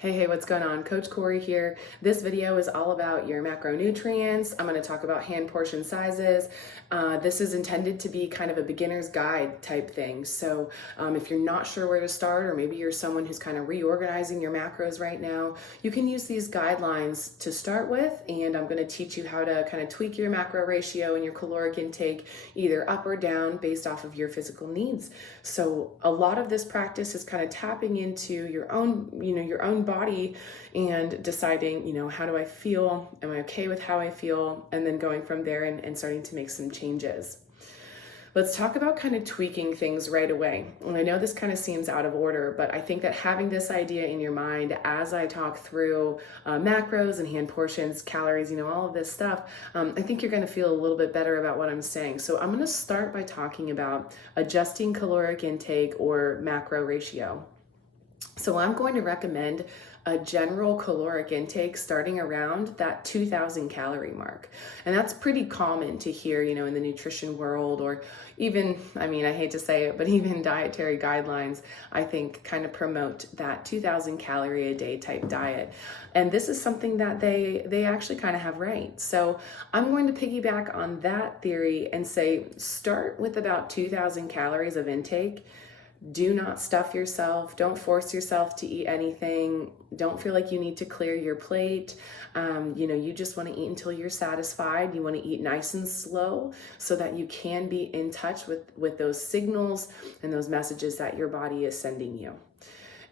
Hey, what's going on? Coach Corey here. This video is all about your macronutrients. I'm going to talk about hand portion sizes. This is intended to be kind of a beginner's guide type thing. So if you're not sure where to start, or maybe you're someone who's kind of reorganizing your macros right now, you can use these guidelines to start with. And I'm going to teach you how to kind of tweak your macro ratio and your caloric intake either up or down based off of your physical needs. So a lot of this practice is kind of tapping into your own, your own body and deciding, how do I feel? Am I okay with how I feel? And then going from there and starting to make some changes. Let's talk about kind of tweaking things right away. And I know this kind of seems out of order, but I think that having this idea in your mind as I talk through macros and hand portions, calories, all of this stuff, I think you're going to feel a little bit better about what I'm saying. So I'm going to start by talking about adjusting caloric intake or macro ratio. So I'm going to recommend a general caloric intake starting around that 2,000 calorie mark. And that's pretty common to hear, in the nutrition world, or even, I hate to say it, but even dietary guidelines, I think, kind of promote that 2,000 calorie a day type diet. And this is something that they actually kind of have right. So I'm going to piggyback on that theory and say, start with about 2,000 calories of intake. Do not stuff yourself. Don't force yourself to eat anything. Don't feel like you need to clear your plate. You just want to eat until you're satisfied. You want to eat nice and slow so that you can be in touch with those signals and those messages that your body is sending you.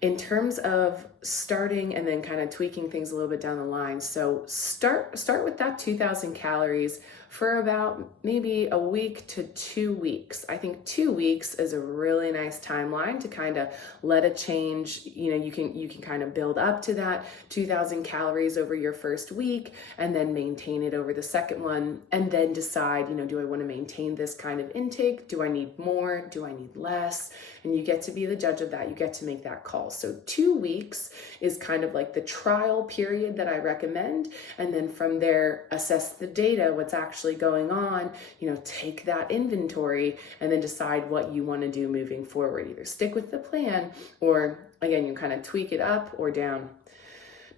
In terms of starting and then kind of tweaking things a little bit down the line. So start with that 2,000 calories for about maybe a week to 2 weeks. I think 2 weeks is a really nice timeline to kind of let it change. You can kind of build up to that 2,000 calories over your first week and then maintain it over the second one, and then decide, do I want to maintain this kind of intake? Do I need more? Do I need less? And you get to be the judge of that. You get to make that call. So 2 weeks is kind of like the trial period that I recommend. And then from there, assess the data, what's actually going on, take that inventory and then decide what you want to do moving forward. Either stick with the plan or, again, you kind of tweak it up or down.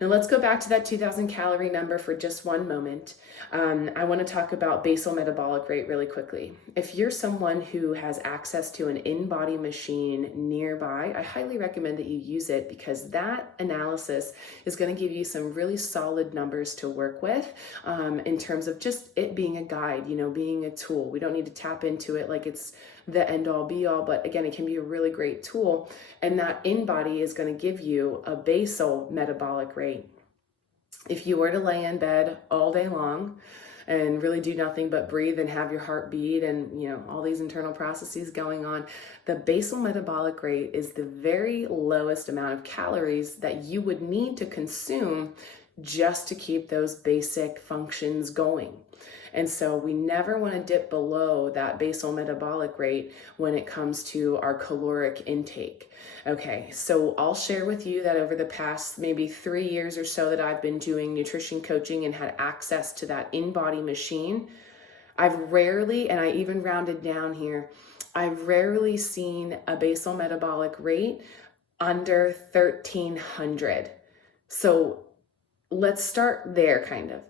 Now let's go back to that 2,000 calorie number for just one moment. I want to talk about basal metabolic rate really quickly. If you're someone who has access to an in-body machine nearby, I highly recommend that you use it, because that analysis is going to give you some really solid numbers to work with in terms of just it being a guide, being a tool. We don't need to tap into it like it's the end all be all, but again, it can be a really great tool. And that in-body is going to give you a basal metabolic rate. If you were to lay in bed all day long and really do nothing but breathe and have your heart beat and all these internal processes going on, the basal metabolic rate is the very lowest amount of calories that you would need to consume just to keep those basic functions going. And so we never want to dip below that basal metabolic rate when it comes to our caloric intake. Okay, so I'll share with you that over the past maybe 3 years or so that I've been doing nutrition coaching and had access to that in-body machine, I've rarely, and I even rounded down here, I've rarely seen a basal metabolic rate under 1,300. So let's start there kind of.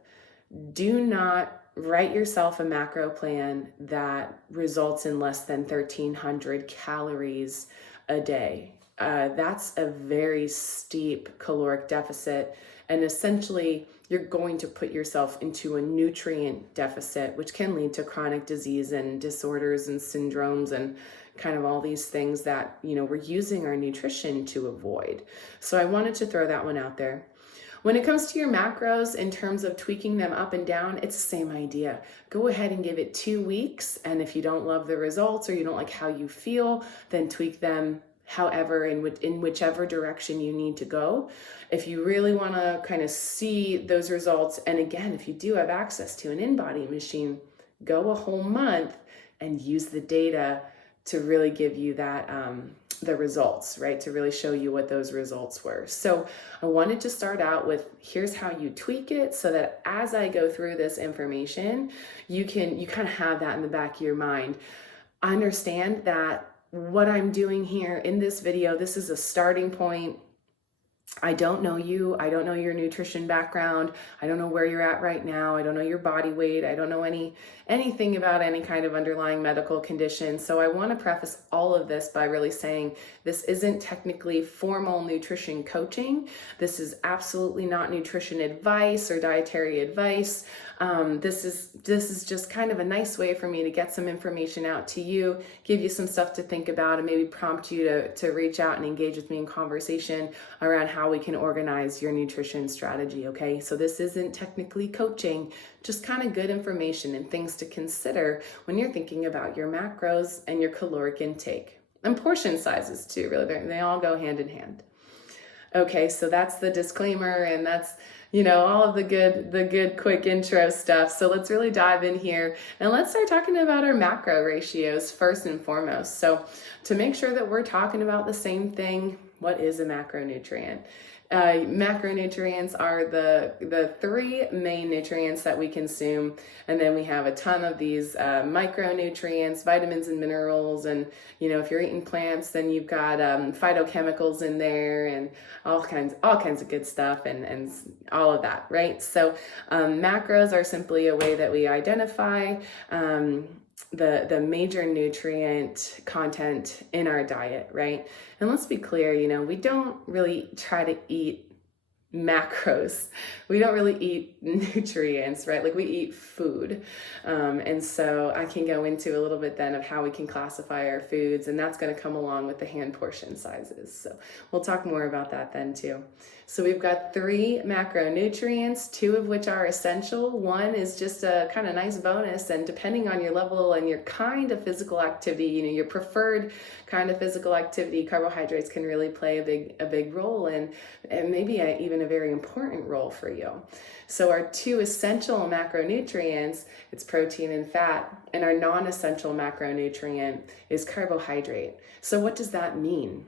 Do not write yourself a macro plan that results in less than 1,300 calories a day. That's a very steep caloric deficit. And essentially, you're going to put yourself into a nutrient deficit, which can lead to chronic disease and disorders and syndromes and kind of all these things that, we're using our nutrition to avoid. So I wanted to throw that one out there. When it comes to your macros, in terms of tweaking them up and down, it's the same idea. Go ahead and give it 2 weeks. And if you don't love the results or you don't like how you feel, then tweak them however, in whichever direction you need to go. If you really want to kind of see those results, and again, if you do have access to an in-body machine, go a whole month and use the data to really give you that the results, right? To really show you what those results were. So I wanted to start out with, here's how you tweak it so that as I go through this information, you kind of have that in the back of your mind. Understand that what I'm doing here in this video, this is a starting point. I don't know you. I don't know your nutrition background. I don't know where you're at right now. I don't know your body weight. I don't know anything about any kind of underlying medical condition. So I want to preface all of this by really saying this isn't technically formal nutrition coaching. This is absolutely not nutrition advice or dietary advice. This is just kind of a nice way for me to get some information out to you, give you some stuff to think about, and maybe prompt you to reach out and engage with me in conversation around how we can organize your nutrition strategy, okay? So this isn't technically coaching, just kind of good information and things to consider when you're thinking about your macros and your caloric intake. And portion sizes too, really, they all go hand in hand. Okay, so that's the disclaimer, and that's, all of the good quick intro stuff. So let's really dive in here and let's start talking about our macro ratios first and foremost. So to make sure that we're talking about the same thing, what is a macronutrient? Macronutrients are the three main nutrients that we consume, and then we have a ton of these micronutrients, vitamins and minerals, and if you're eating plants, then you've got phytochemicals in there and all kinds of good stuff and all of that, right? So macros are simply a way that we identify the major nutrient content in our diet, right? And let's be clear, we don't really try to eat macros. We don't really eat nutrients, right? Like we eat food. And so I can go into a little bit then of how we can classify our foods, and that's going to come along with the hand portion sizes. So we'll talk more about that then too. So we've got 3 macronutrients, 2 of which are essential. 1 is just a kind of nice bonus, and depending on your level and your kind of physical activity, your preferred kind of physical activity, carbohydrates can really play a big role and maybe even a very important role for you. So our 2 essential macronutrients, it's protein and fat, and our non-essential macronutrient is carbohydrate. So what does that mean?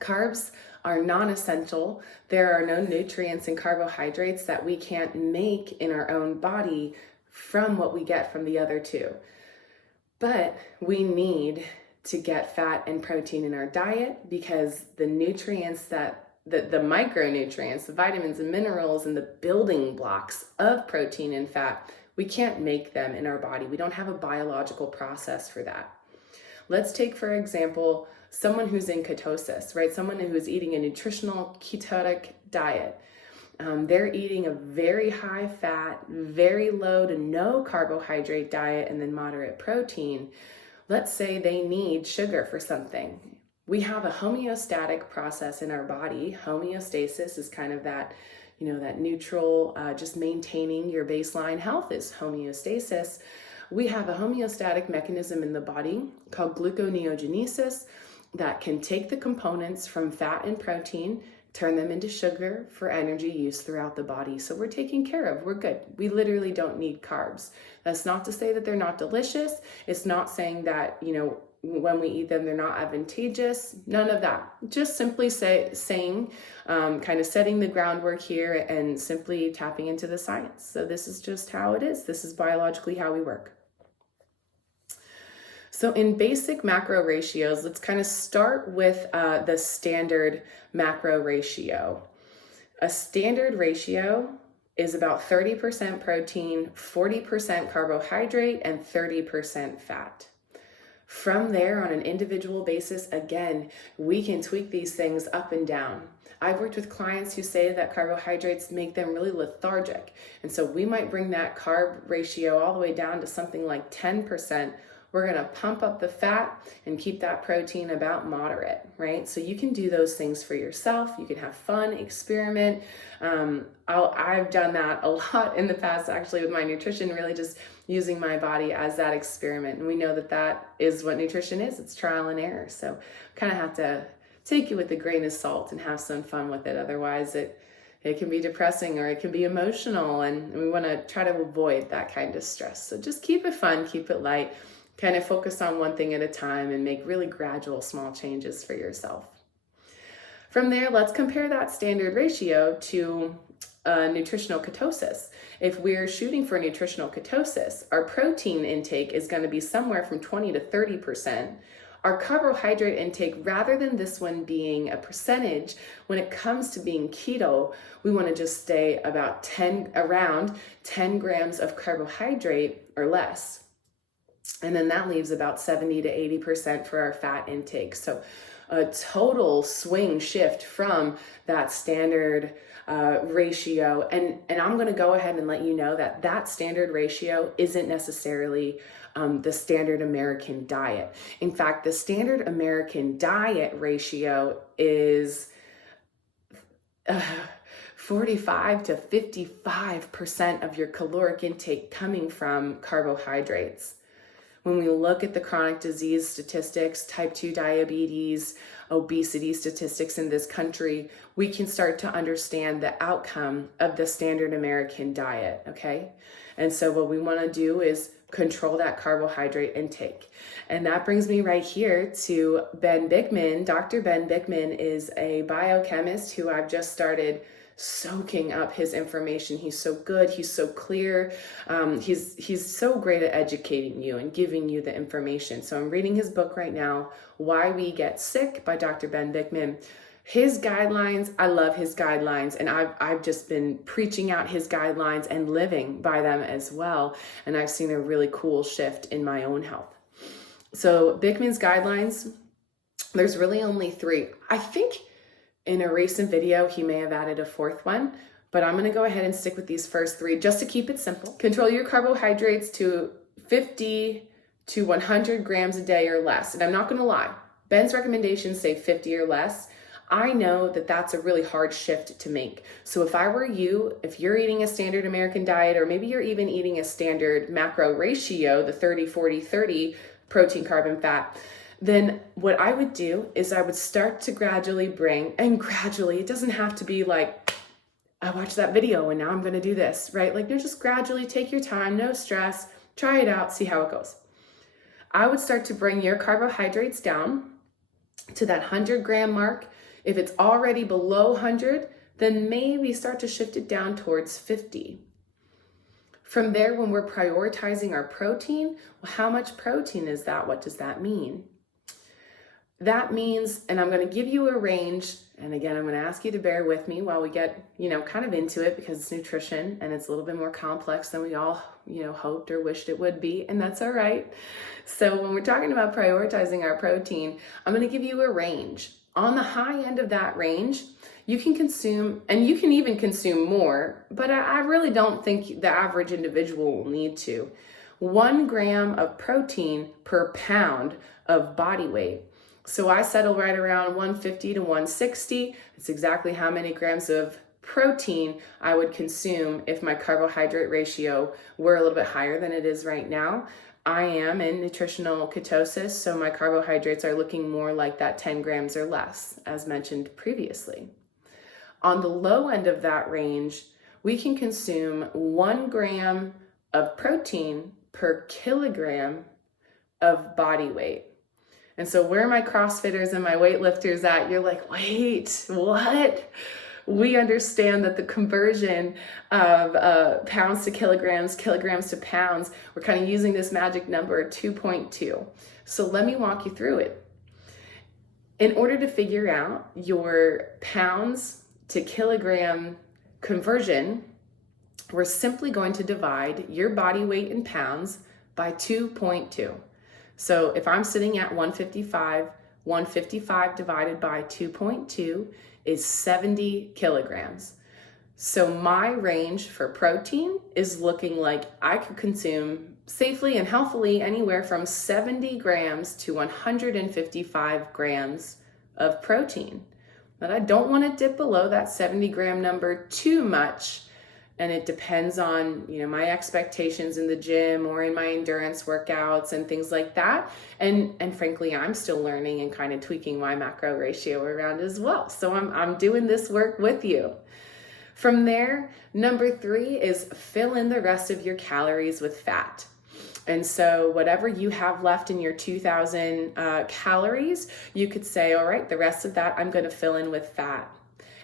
Carbs are non-essential. There are no nutrients in carbohydrates that we can't make in our own body from what we get from the other 2. But we need to get fat and protein in our diet because the nutrients the micronutrients, the vitamins and minerals and the building blocks of protein and fat, we can't make them in our body. We don't have a biological process for that. Let's take, for example, someone who's in ketosis, right? Someone who's eating a nutritional ketogenic diet. They're eating a very high fat, very low to no carbohydrate diet and then moderate protein. Let's say they need sugar for something. We have a homeostatic process in our body. Homeostasis is kind of that, that neutral, just maintaining your baseline health is homeostasis. We have a homeostatic mechanism in the body called gluconeogenesis that can take the components from fat and protein, turn them into sugar for energy use throughout the body. So we're taken care of, we're good. We literally don't need carbs. That's not to say that they're not delicious. It's not saying that, when we eat them, they're not advantageous. None of that. Just simply saying, kind of setting the groundwork here and simply tapping into the science. So this is just how it is. This is biologically how we work. So in basic macro ratios, let's kind of start with the standard macro ratio. A standard ratio is about 30% protein, 40% carbohydrate, and 30% fat. From there, on an individual basis, again, we can tweak these things up and down. I've worked with clients who say that carbohydrates make them really lethargic. And so we might bring that carb ratio all the way down to something like 10%. We're going to pump up the fat and keep that protein about moderate, right? So you can do those things for yourself. You can have fun, experiment. I've done that a lot in the past, actually, with my nutrition, really just using my body as that experiment. And we know that that is what nutrition is. It's trial and error. So kind of have to take it with a grain of salt and have some fun with it. Otherwise, it can be depressing or it can be emotional. And we want to try to avoid that kind of stress. So just keep it fun, keep it light. Kind of focus on one thing at a time and make really gradual small changes for yourself. From there, let's compare that standard ratio to nutritional ketosis. If we're shooting for nutritional ketosis, our protein intake is going to be somewhere from 20 to 30%. our carbohydrate intake, rather than this one being a percentage, when it comes to being keto, we want to just stay about around 10 grams of carbohydrate or less. And then that leaves about 70 to 80% for our fat intake. So a total swing shift from that standard ratio. And I'm going to go ahead and let you know that that standard ratio isn't necessarily the standard American diet. In fact, the standard American diet ratio is 45 to 55% of your caloric intake coming from carbohydrates. When we look at the chronic disease statistics, type 2 diabetes, obesity statistics in this country, we can start to understand the outcome of the standard American diet, okay? And so what we want to do is control that carbohydrate intake. And that brings me right here to Ben Bikman. Dr. Ben Bikman is a biochemist who I've just started soaking up his information. He's so good. He's so clear. He's so great at educating you and giving you the information. So I'm reading his book right now, Why We Get Sick by Dr. Ben Bikman. His guidelines, I love his guidelines, and I've just been preaching out his guidelines and living by them as well. And I've seen a really cool shift in my own health. So Bikman's guidelines, there's really only 3. I think in a recent video, he may have added a 4th one, but I'm going to go ahead and stick with these first 3 just to keep it simple. Control your carbohydrates to 50 to 100 grams a day or less. And I'm not going to lie, Ben's recommendations say 50 or less. I know that that's a really hard shift to make. So if I were you, if you're eating a standard American diet, or maybe you're even eating a standard macro ratio, the 30, 40, 30 protein, carb, and fat, then what I would do is I would start to gradually it doesn't have to be like, I watched that video and now I'm going to do this, right? Like, no, just gradually take your time, no stress, try it out, see how it goes. I would start to bring your carbohydrates down to that 100-gram mark. If it's already below 100, then maybe start to shift it down towards 50. From there, when we're prioritizing our protein, well, how much protein is that? What does that mean? That means, and I'm going to give you a range, and again, I'm going to ask you to bear with me while we get, kind of into it, because it's nutrition and it's a little bit more complex than we all, hoped or wished it would be, and that's all right. So when we're talking about prioritizing our protein, I'm going to give you a range. On the high end of that range, you can consume, and you can even consume more, but I really don't think the average individual will need to. 1 gram of protein per pound of body weight. So I settle right around 150 to 160. It's exactly how many grams of protein I would consume if my carbohydrate ratio were a little bit higher than it is right now. I am in nutritional ketosis, so my carbohydrates are looking more like that 10 grams or less, as mentioned previously. On the low end of that range, we can consume 1 gram of protein per kilogram of body weight. And so where are my CrossFitters and my weightlifters at? You're like, wait, what? We understand that the conversion of pounds to kilograms to pounds, we're kind of using this magic number 2.2. So let me walk you through it. In order to figure out your pounds to kilogram conversion, we're simply going to divide your body weight in pounds by 2.2. So if I'm sitting at 155 divided by 2.2 is 70 kilograms. So my range for protein is looking like I could consume safely and healthily anywhere from 70 grams to 155 grams of protein. But I don't want to dip below that 70 gram number too much. And it depends on, my expectations in the gym or in my endurance workouts and things like that. And frankly, I'm still learning and kind of tweaking my macro ratio around as well. So I'm doing this work with you. From there, number 3 is fill in the rest of your calories with fat. And so whatever you have left in your 2,000 calories, you could say, all right, the rest of that I'm going to fill in with fat.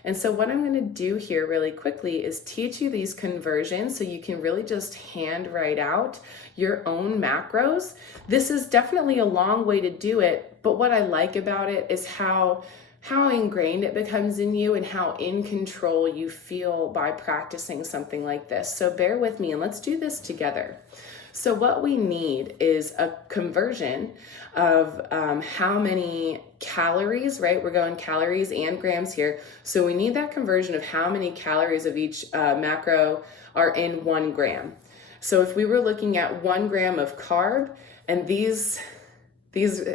And so what I'm going to do here really quickly is teach you these conversions so you can really just hand write out your own macros. This is definitely a long way to do it, but what I like about it is how ingrained it becomes in you and how in control you feel by practicing something like this. So bear with me and let's do this together. So what we need is a conversion of how many calories, right? We're going calories and grams here. So we need that conversion of how many calories of each macro are in 1 gram. So if we were looking at 1 gram of carb, and these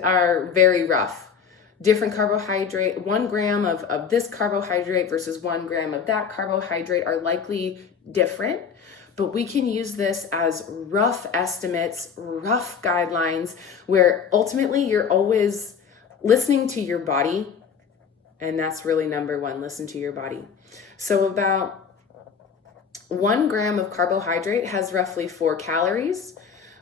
are very rough, different carbohydrate, 1 gram of this carbohydrate versus 1 gram of that carbohydrate are likely different. But we can use this as rough estimates, rough guidelines, where ultimately you're always listening to your body. And that's really number one, listen to your body. So about 1 gram of carbohydrate has roughly 4 calories.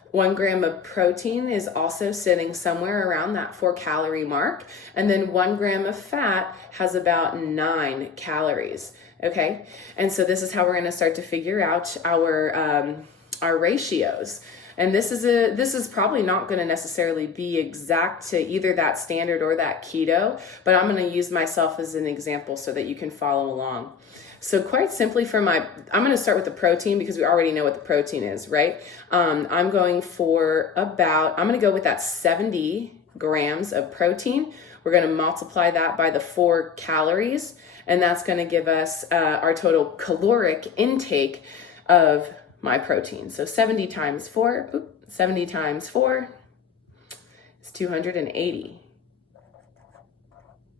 1 gram of protein is also sitting somewhere around that 4 calorie mark. And then 1 gram of fat has about 9 calories. Okay, and so this is how we're going to start to figure out our ratios. And this is probably not going to necessarily be exact to either that standard or that keto, but I'm going to use myself as an example so that you can follow along. So quite simply I'm going to start with the protein because we already know what the protein is, right? I'm going to go with that 70 grams of protein. We're going to multiply that by the 4 calories, and that's going to give us our total caloric intake of my protein. So 70 times 4 is 280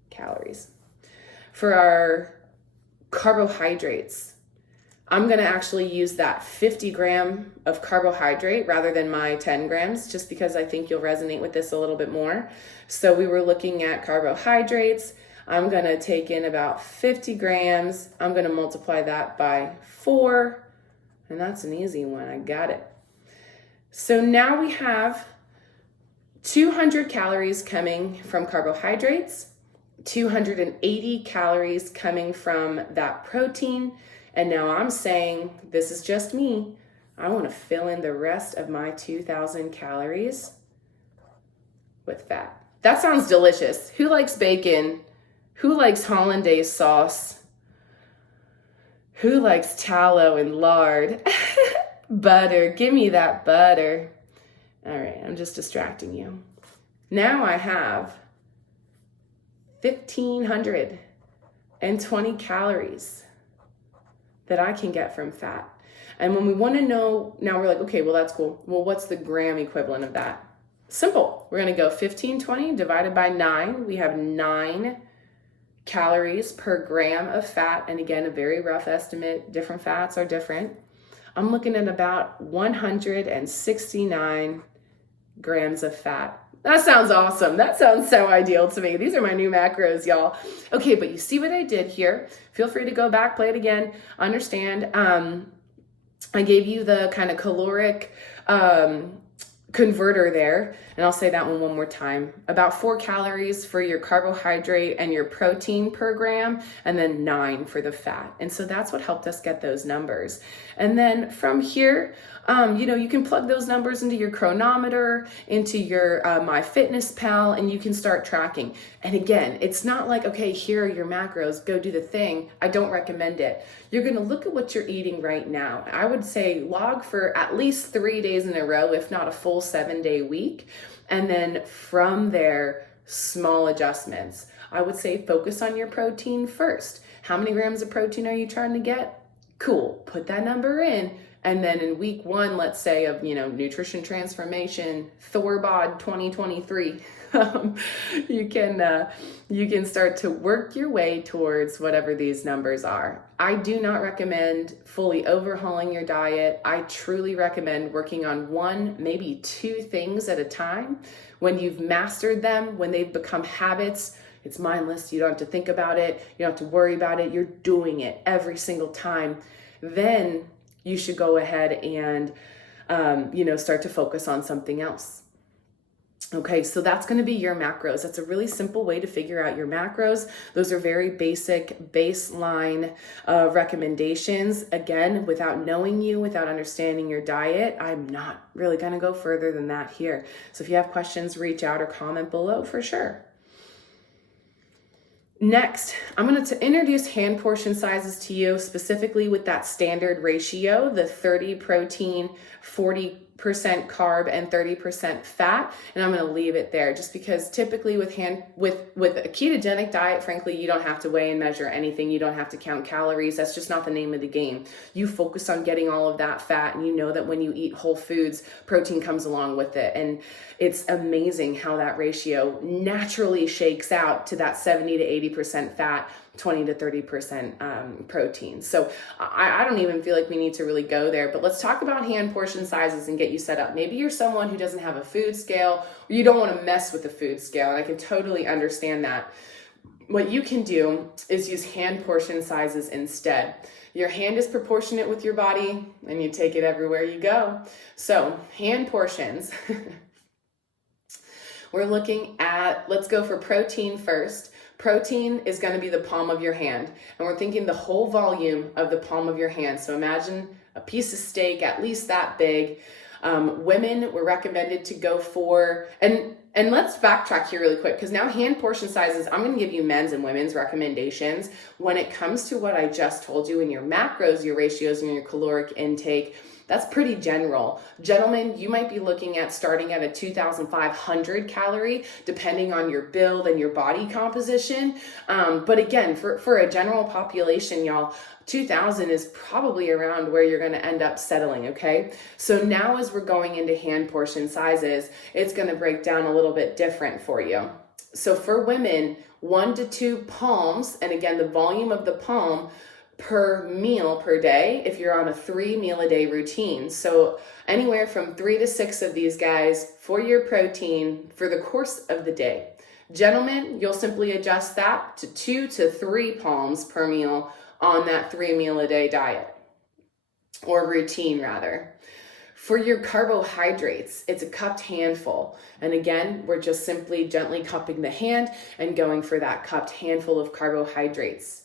calories. For our carbohydrates, I'm going to actually use that 50 gram of carbohydrate rather than my 10 grams, just because I think you'll resonate with this a little bit more. So we were looking at carbohydrates. I'm going to take in about 50 grams. I'm going to multiply that by 4, and that's an easy one. I got it. So now we have 200 calories coming from carbohydrates, 280 calories coming from that protein. And now I'm saying, this is just me, I want to fill in the rest of my 2,000 calories with fat. That sounds delicious. Who likes bacon? Who likes hollandaise sauce? Who likes tallow and lard? Butter, give me that butter. All right, I'm just distracting you. Now I have 1,520 calories that I can get from fat. And when we want to know, now we're like, okay, well, that's cool. Well, what's the gram equivalent of that? Simple. We're going to go 1,520 divided by 9. We have 9 calories per gram of fat. And again, a very rough estimate. Different fats are different. I'm looking at about 169 grams of fat. That sounds awesome. That sounds so ideal to me. These are my new macros, y'all. Okay, but you see what I did here. Feel free to go back, play it again, understand. I gave you the kind of caloric converter there, and I'll say that one more time. About 4 calories for your carbohydrate and your protein per gram, and then 9 for the fat. And so that's what helped us get those numbers. And then from here, you can plug those numbers into your chronometer, into your MyFitnessPal, and you can start tracking. And again, it's not like, okay, here are your macros, go do the thing. I don't recommend it. You're going to look at what you're eating right now. I would say log for at least 3 days in a row, if not a full 7-day week. And then from there, small adjustments. I would say focus on your protein first. How many grams of protein are you trying to get? Cool. Put that number in. And then in week 1, let's say of, nutrition transformation, Thorbod 2023, you can start to work your way towards whatever these numbers are. I do not recommend fully overhauling your diet. I truly recommend working on 1, maybe 2 things at a time. When you've mastered them, when they've become habits, it's mindless. You don't have to think about it. You don't have to worry about it. You're doing it every single time. Then you should go ahead and, start to focus on something else. Okay, so that's going to be your macros. That's a really simple way to figure out your macros. Those are very basic baseline recommendations. Again, without knowing you, without understanding your diet, I'm not really going to go further than that here. So if you have questions, reach out or comment below for sure. Next, I'm going to introduce hand portion sizes to you, specifically with that standard ratio, the 30 protein, 40% carb, and 30% fat. And I'm going to leave it there just because typically with a ketogenic diet, frankly, you don't have to weigh and measure anything. You don't have to count calories. That's just not the name of the game. You focus on getting all of that fat, and you know that when you eat whole foods, protein comes along with it. And it's amazing how that ratio naturally shakes out to that 70 to 80% fat, 20 to 30% protein. So I don't even feel like we need to really go there, but let's talk about hand portion sizes and get you set up. Maybe you're someone who doesn't have a food scale, or you don't want to mess with the food scale, and I can totally understand that. What you can do is use hand portion sizes instead. Your hand is proportionate with your body, and you take it everywhere you go. So hand portions. We're looking at, let's go for protein first. Protein is going to be the palm of your hand, and we're thinking the whole volume of the palm of your hand. So imagine a piece of steak at least that big. Women were recommended to go for, and let's backtrack here really quick, because now hand portion sizes, I'm going to give you men's and women's recommendations when it comes to what I just told you in your macros, your ratios, and your caloric intake. That's pretty general. Gentlemen, you might be looking at starting at a 2,500 calorie, depending on your build and your body composition. But again, for a general population, y'all, 2,000 is probably around where you're going to end up settling, okay? So now as we're going into hand portion sizes, it's going to break down a little bit different for you. So for women, 1 to 2 palms, and again, the volume of the palm per meal per day if you're on a 3 meal a day routine. So anywhere from 3 to 6 of these guys for your protein for the course of the day. Gentlemen, you'll simply adjust that to 2 to 3 palms per meal on that 3 meal a day diet, or routine rather. For your carbohydrates, it's a cupped handful. And again, we're just simply gently cupping the hand and going for that cupped handful of carbohydrates.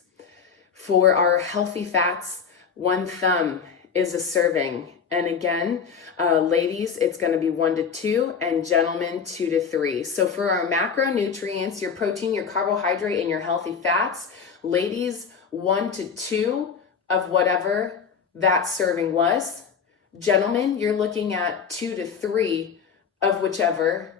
For our healthy fats, 1 thumb is a serving. And again, ladies, it's going to be 1 to 2, and gentlemen, 2 to 3. So for our macronutrients, your protein, your carbohydrate, and your healthy fats, ladies, 1 to 2 of whatever that serving was. Gentlemen, you're looking at 2 to 3 of whichever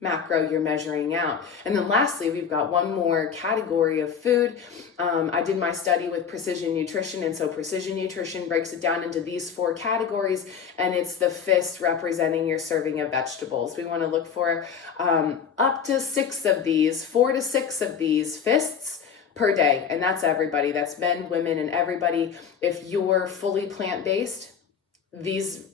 macro you're measuring out. And then lastly, we've got one more category of food. I did my study with precision nutrition, and so precision nutrition breaks it down into these 4 categories, and it's the fist representing your serving of vegetables. We want to look for up to 6 of these, 4 to 6 of these fists per day, and that's everybody. That's men, women, and everybody. If you're fully plant-based,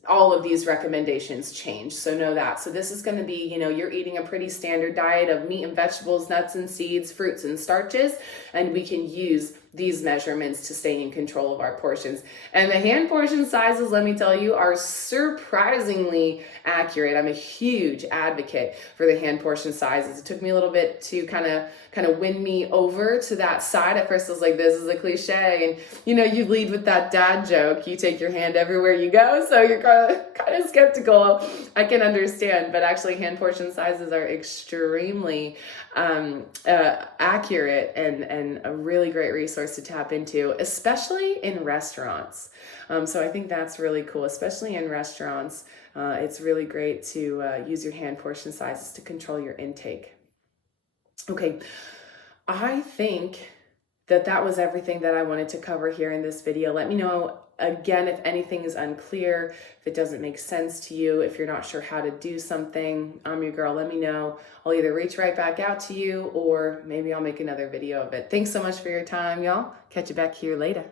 all of these recommendations change, so know that. So this is going to be, you're eating a pretty standard diet of meat and vegetables, nuts and seeds, fruits and starches, and we can use these measurements to stay in control of our portions. And the hand portion sizes, let me tell you, are surprisingly accurate. I'm a huge advocate for the hand portion sizes. It took me a little bit to kind of win me over to that side. At first I was like, this is a cliche, and you lead with that dad joke, you take your hand everywhere you go, so you're kind of skeptical. I can understand, but actually hand portion sizes are extremely accurate and a really great resource to tap into, especially in restaurants. So I think that's really cool, especially in restaurants. It's really great to use your hand portion sizes to control your intake. Okay, I think that was everything that I wanted to cover here in this video. Let me know, again, if anything is unclear, if it doesn't make sense to you, if you're not sure how to do something. I'm your girl, let me know. I'll either reach right back out to you, or maybe I'll make another video of it. Thanks so much for your time, y'all. Catch you back here later.